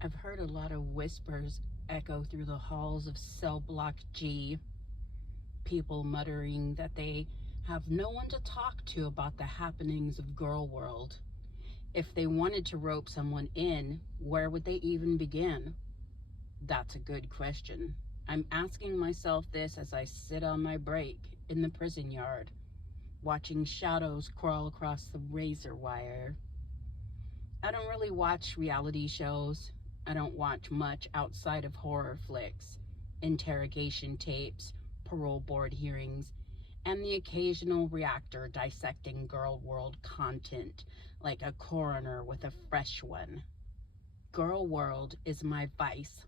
I've heard a lot of whispers echo through the halls of Cellblock G, people muttering that they have no one to talk to about the happenings of Gorlworld. If they wanted to rope someone in, where would they even begin? That's a good question. I'm asking myself this as I sit on my break in the prison yard, watching shadows crawl across the razor wire. I don't really watch reality shows. I don't watch much outside of horror flicks, interrogation tapes, parole board hearings, and the occasional reactor dissecting girl world content like a coroner with a fresh one. Girl world is my vice.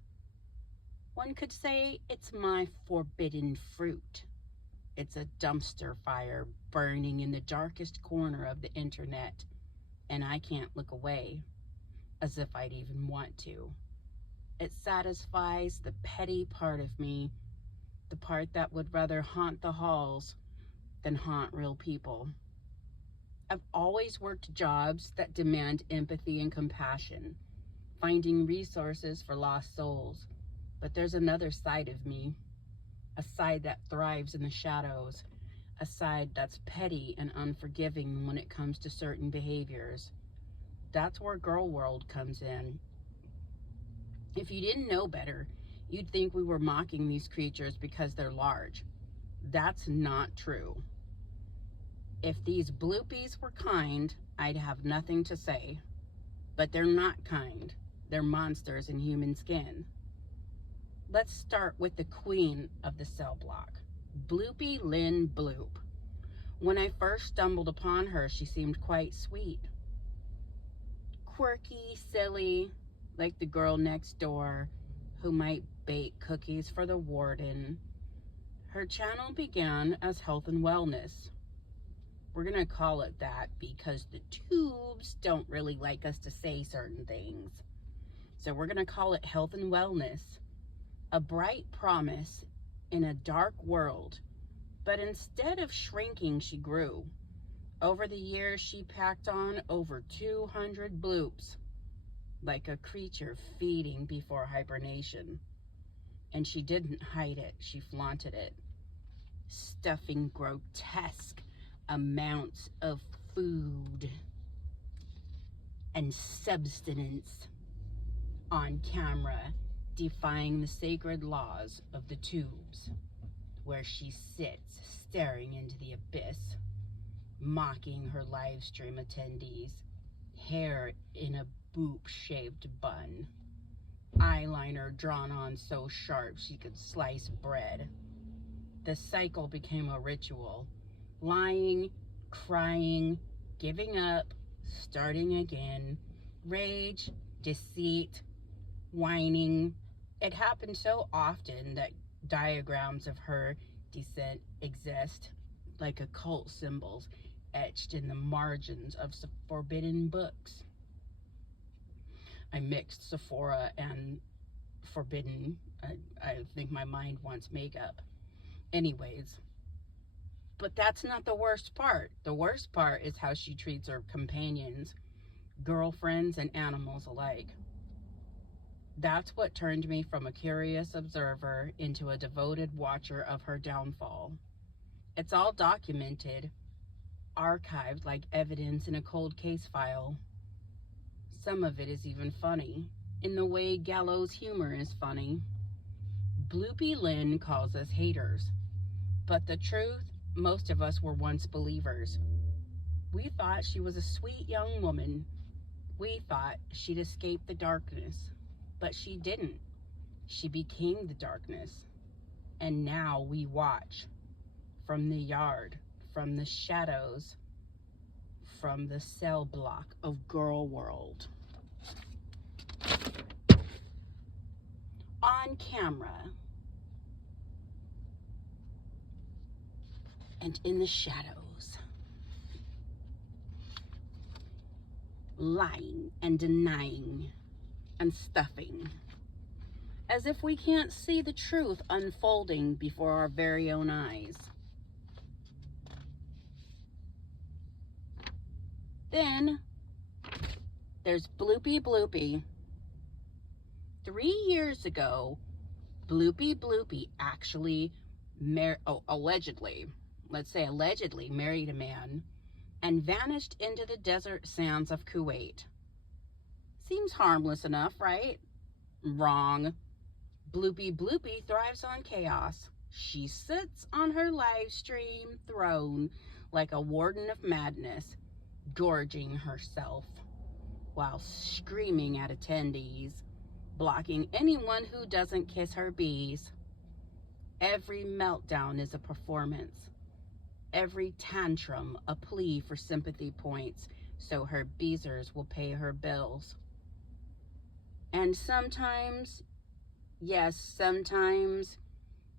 One could say it's my forbidden fruit. It's a dumpster fire burning in the darkest corner of the internet, and I can't look away, as if I'd even want to. It satisfies the petty part of me, the part that would rather haunt the halls than haunt real people. I've always worked jobs that demand empathy and compassion, finding resources for lost souls. But there's another side of me, a side that thrives in the shadows, a side that's petty and unforgiving when it comes to certain behaviors. That's where Girl World comes in. If you didn't know better, you'd think we were mocking these creatures because they're large. That's not true. If these bloopies were kind, I'd have nothing to say. But they're not kind. They're monsters in human skin. Let's start with the queen of the cell block, Bloopy Lynn Bloop. When I first stumbled upon her, she seemed quite sweet. Quirky, silly, like the girl next door who might bake cookies for the warden. Her channel began as health and wellness. We're going to call it that because the tubes don't really like us to say certain things. So we're going to call it health and wellness. A bright promise in a dark world. But instead of shrinking, she grew. Over the years, she packed on over 200 bloops, like a creature feeding before hibernation. And she didn't hide it, she flaunted it, stuffing grotesque amounts of food and substance on camera, defying the sacred laws of the tubes, where she sits staring into the abyss, mocking her live stream attendees, hair in a boop-shaped bun, eyeliner drawn on so sharp she could slice bread. The cycle became a ritual, lying, crying, giving up, starting again, rage, deceit, whining. It happened so often that diagrams of her descent exist, like occult symbols etched in the margins of forbidden books. I mixed Sephora and forbidden. I think my mind wants makeup. Anyways, but that's not the worst part. The worst part is how she treats her companions, girlfriends, and animals alike. That's what turned me from a curious observer into a devoted watcher of her downfall. It's all documented, archived like evidence in a cold case file. Some of it is even funny, in the way gallows humor is funny. Bloopy Lynn calls us haters, but the truth, most of us were once believers. We thought she was a sweet young woman. We thought she'd escape the darkness, but she didn't. She became the darkness. And now we watch from the yard, from the shadows, from the cell block of Girl World. On camera and in the shadows, lying and denying and stuffing, as if we can't see the truth unfolding before our very own eyes. Then there's Bloopy Bloopy, 3 years ago, Bloopy Bloopy actually allegedly, let's say allegedly, married a man and vanished into the desert sands of Kuwait. Seems harmless enough, right? Wrong. Bloopy Bloopy thrives on chaos. She sits on her live stream throne like a warden of madness, gorging herself while screaming at attendees, blocking anyone who doesn't kiss her bees. Every meltdown is a performance. Every tantrum a plea for sympathy points so her beezers will pay her bills. And sometimes, yes, sometimes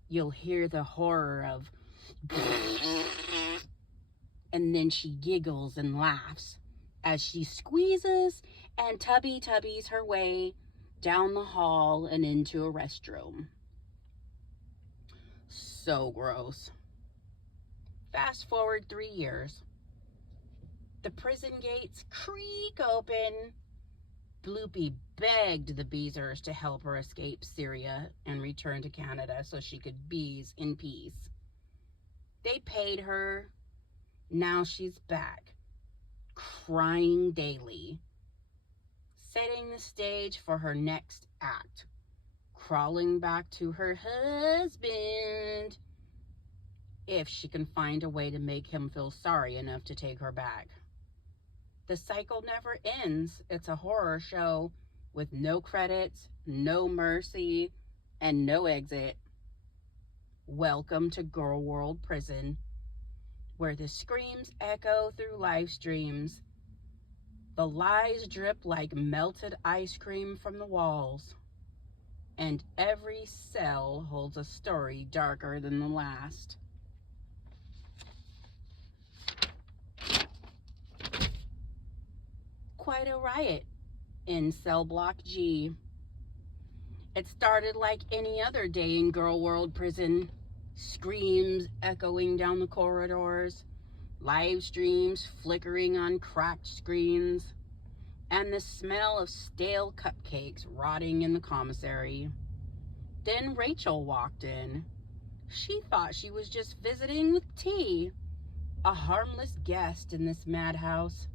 you'll hear the horror of and then she giggles and laughs as she squeezes and tubbies her way down the hall and into a restroom. So gross. Fast forward 3 years. The prison gates creak open. Bloopy begged the Beezers to help her escape Syria and return to Canada so she could beeze in peace. They paid her. Now she's back, crying daily, setting the stage for her next act, crawling back to her husband if she can find a way to make him feel sorry enough to take her back. The cycle never ends. It's a horror show with no credits, no mercy, and no exit. Welcome to Gorlworld Prison, where the screams echo through live streams. The lies drip like melted ice cream from the walls. And every cell holds a story darker than the last. Quite a riot in Cellblock G. It started like any other day in Gorlworld Prison. Screams echoing down the corridors, live streams flickering on cracked screens, and the smell of stale cupcakes rotting in the commissary. Then Rachel walked in. She thought she was just visiting with tea, a harmless guest in this madhouse.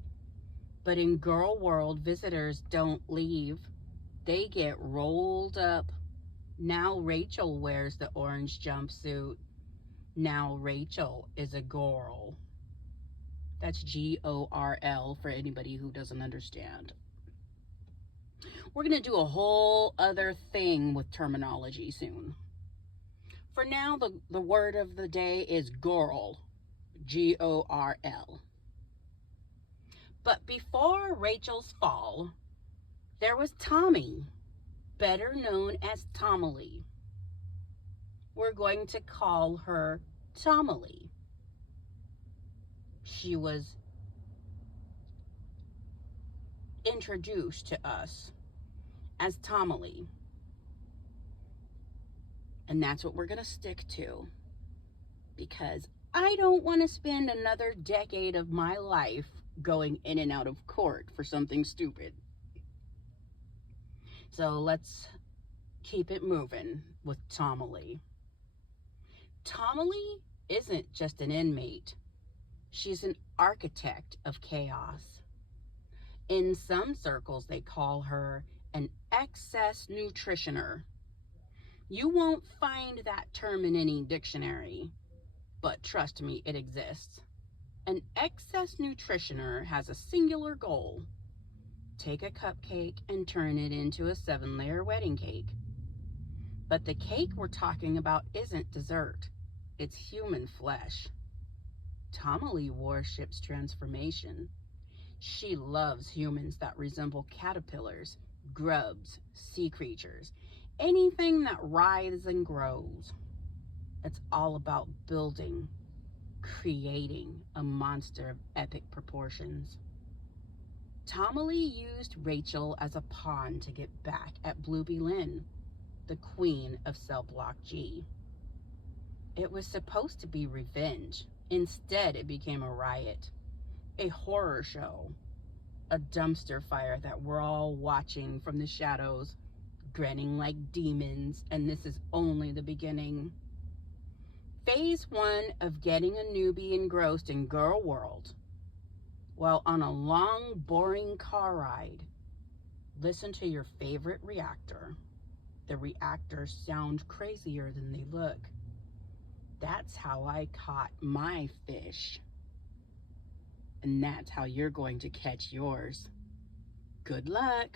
But in Gorlworld, visitors don't leave. They get rolled up. Now Rachel wears the orange jumpsuit. Now Rachel is a Gorl. That's Gorl for anybody who doesn't understand. We're going to do a whole other thing with terminology soon. For now, the word of the day is Gorl. Gorl. But before Rachel's fall, there was Tommy, better known as Tomalee. We're going to call her Tomalee. She was introduced to us as Tomalee. And that's what we're going to stick to, because I don't want to spend another decade of my life going in and out of court for something stupid. So let's keep it moving with Tomalee. Tomalee isn't just an inmate. She's an architect of chaos. In some circles, they call her an excess nutritioner. You won't find that term in any dictionary, but trust me, it exists. An excess nutritioner has a singular goal: take a cupcake and turn it into a 7-layer wedding cake. But the cake we're talking about isn't dessert. It's human flesh. Tomalee worships transformation. She loves humans that resemble caterpillars, grubs, sea creatures, anything that writhes and grows. It's all about building, creating a monster of epic proportions. Tomalee used Rachel as a pawn to get back at Bloopy Lynn, the queen of Cellblock G. It was supposed to be revenge. Instead, it became a riot, a horror show, a dumpster fire that we're all watching from the shadows, grinning like demons, and this is only the beginning. Phase 1 of getting a newbie engrossed in Gorlworld. While on a long, boring car ride, listen to your favorite reactor. The reactors sound crazier than they look. That's how I caught my fish. And that's how you're going to catch yours. Good luck.